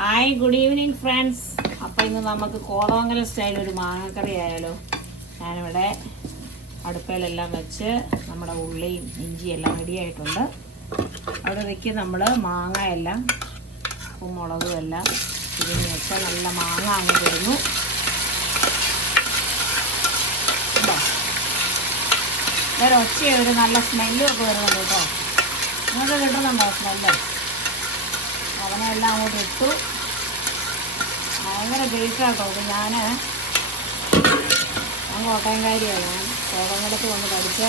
Hi, good evening friends. അപ്പോൾ ഇന്ന് നമുക്ക് കോതമംഗലം സ്റ്റൈൽ ഒരു മാങ്ങക്കറി ആയാലോ. ഞാനിവിടെ അടുപ്പയിലെല്ലാം വെച്ച് നമ്മുടെ ഉള്ളിയും ഇഞ്ചിയും എല്ലാം റെഡിയായിട്ടുണ്ട്. അവിടെ വെക്ക് നമ്മൾ മാങ്ങ എല്ലാം ഉപ്പും മുളകും എല്ലാം ഇതിന് വെച്ചാൽ നല്ല മാങ്ങ അങ്ങ് വരുന്നു. ഒച്ച ഒരു നല്ല സ്മെല്ലും ഒക്കെ വരുന്നുണ്ട് കേട്ടോ. നിങ്ങൾക്ക് കിട്ടുന്നുണ്ടോ സ്മെല്ല്? അവനെല്ലാം അങ്ങോട്ട് ഇട്ടു. ഭയങ്കര ടേസ്റ്റാട്ടോ. അപ്പോൾ ഞാൻ കോട്ടയംകാരിയാണ്. ഞാൻ കോതമംഗലത്ത് വന്ന് പഠിച്ച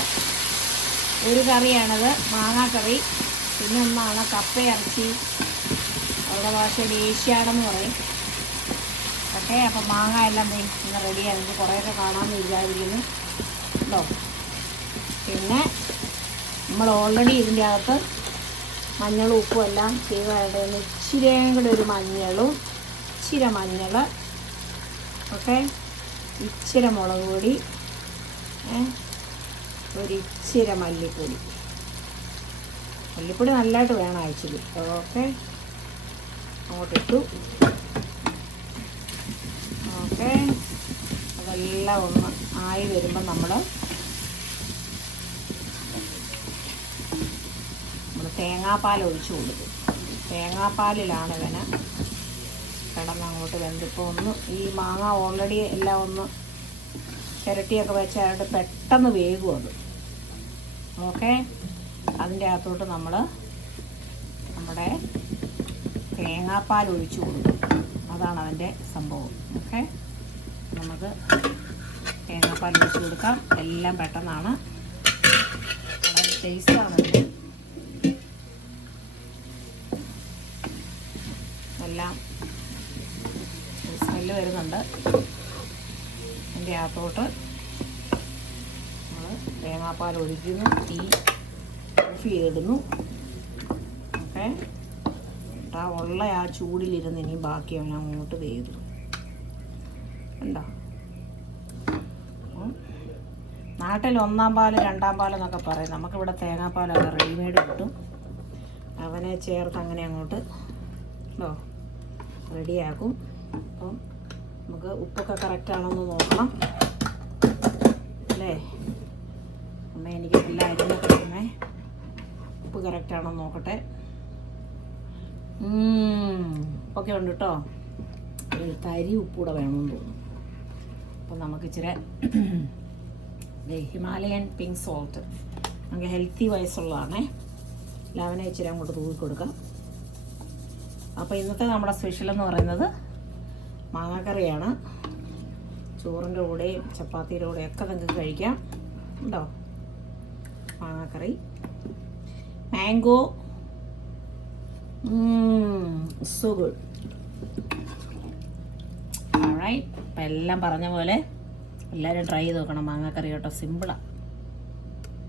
ഒരു കറിയാണത്, മാങ്ങാക്കറി. പിന്നെ ഒന്നാണ് കപ്പയിറച്ചി, അവരുടെ ഭാഷയിൽ ഏഷ്യാടെന്ന് പറയും. ഓക്കെ, അപ്പം മാങ്ങ എല്ലാം ഇന്ന് റെഡിയാണ്. ഇത് കുറേയൊക്കെ കാണാമെന്ന് വിചാരിക്കുന്നു കേട്ടോ. പിന്നെ നമ്മൾ ഓൾറെഡി ഇതിൻ്റെ അകത്ത് മഞ്ഞളും ഉപ്പും എല്ലാം ചെയ്തതായിട്ട് ഇച്ചിരിയും കൂടെ ഒരു മഞ്ഞളും ഇച്ചിരി മഞ്ഞൾ, ഓക്കെ, ഇച്ചിരി മുളക് പൊടി, ഒരു ഇച്ചിരി മല്ലിപ്പൊടി. മല്ലിപ്പൊടി നല്ലതായിട്ട് വേണം ആക്ച്വലി. ഓക്കെ, അങ്ങോട്ടിട്ടു. ഓക്കെ, അതെല്ലാം ഒന്ന് ആയി വരുമ്പോൾ നമ്മൾ തേങ്ങാപ്പാൽ ഒഴിച്ചു കൊടുക്കും. തേങ്ങാപ്പാലിലാണ് ഇവന് കിടന്നങ്ങോട്ട് വെന്തിപ്പോൾ ഒന്ന് ഈ മാങ്ങ ഓൾറെഡി എല്ലാം ഒന്ന് ചിരട്ടിയൊക്കെ വെച്ചായിട്ട് പെട്ടെന്ന് വേകും അത്. ഓക്കെ, അതിൻ്റെ അകത്തോട്ട് നമ്മൾ നമ്മുടെ തേങ്ങാപ്പാൽ ഒഴിച്ചു കൊടുക്കും. അതാണ് അതിൻ്റെ സംഭവം. ഓക്കെ, നമുക്ക് തേങ്ങാപ്പാൽ ഒഴിച്ചു കൊടുക്കാം. എല്ലാം പെട്ടെന്നാണ്, വളരെ ടേസ്റ്റാണ്. എല്ലാം സ്മെല്ല് വരുന്നുണ്ട്. അതിൻ്റെ അകത്തോട്ട് നമ്മൾ തേങ്ങാപ്പാൽ ഒഴിക്കുന്നു, തീ ഓഫ് ചെയ്തിടുന്നു. ഓക്കെ, ഉള്ള ആ ചൂടിലിരുന്ന് ഇനിയും ബാക്കി അവൻ അങ്ങോട്ട് വേകും. ഉണ്ടോ? നാട്ടിൽ ഒന്നാം പാൽ രണ്ടാം പാലെന്നൊക്കെ പറയും. നമുക്കിവിടെ തേങ്ങാപ്പാലൊക്കെ റെഡിമെയ്ഡ് കിട്ടും. അവനെ ചേർത്ത് അങ്ങനെ അങ്ങോട്ട് റെഡിയാക്കും. അപ്പം നമുക്ക് ഉപ്പൊക്കെ കറക്റ്റാണോന്ന് നോക്കണം അല്ലേ. അമ്മ എനിക്ക് എല്ലാം അരിഞ്ഞൊക്കെ തന്നേ. ഉപ്പ് കറക്റ്റാണോ നോക്കട്ടെ. ഉപ്പൊക്കെ ഉണ്ട് കേട്ടോ. ഒരു തരി ഉപ്പൂടെ വേണമെന്ന് തോന്നുന്നു. അപ്പം നമുക്ക് ഇച്ചിരി ഹിമാലയൻ പിങ്ക് സോൾട്ട്, നമുക്ക് ഹെൽത്തി വയസ്സുള്ളതാണേ. ലെവനെ ഇച്ചിരി അങ്ങോട്ട് തൂക്കി കൊടുക്കാം. അപ്പോൾ ഇന്നത്തെ നമ്മുടെ സ്പെഷ്യൽ എന്ന് പറയുന്നത് മാങ്ങാക്കറിയാണ്. ചോറിൻ്റെ കൂടെയും ചപ്പാത്തിയുടെ കൂടെയൊക്കെ നിങ്ങൾക്ക് കഴിക്കാം. ഉണ്ടോ? മാങ്ങാക്കറി, മാംഗോ, സോ ഗുഡ്. ഓൾറൈറ്റ്, അപ്പം എല്ലാം പറഞ്ഞ പോലെ എല്ലാവരും ട്രൈ ചെയ്ത് നോക്കണം മാങ്ങാക്കറി കേട്ടോ. സിമ്പിളാണ്.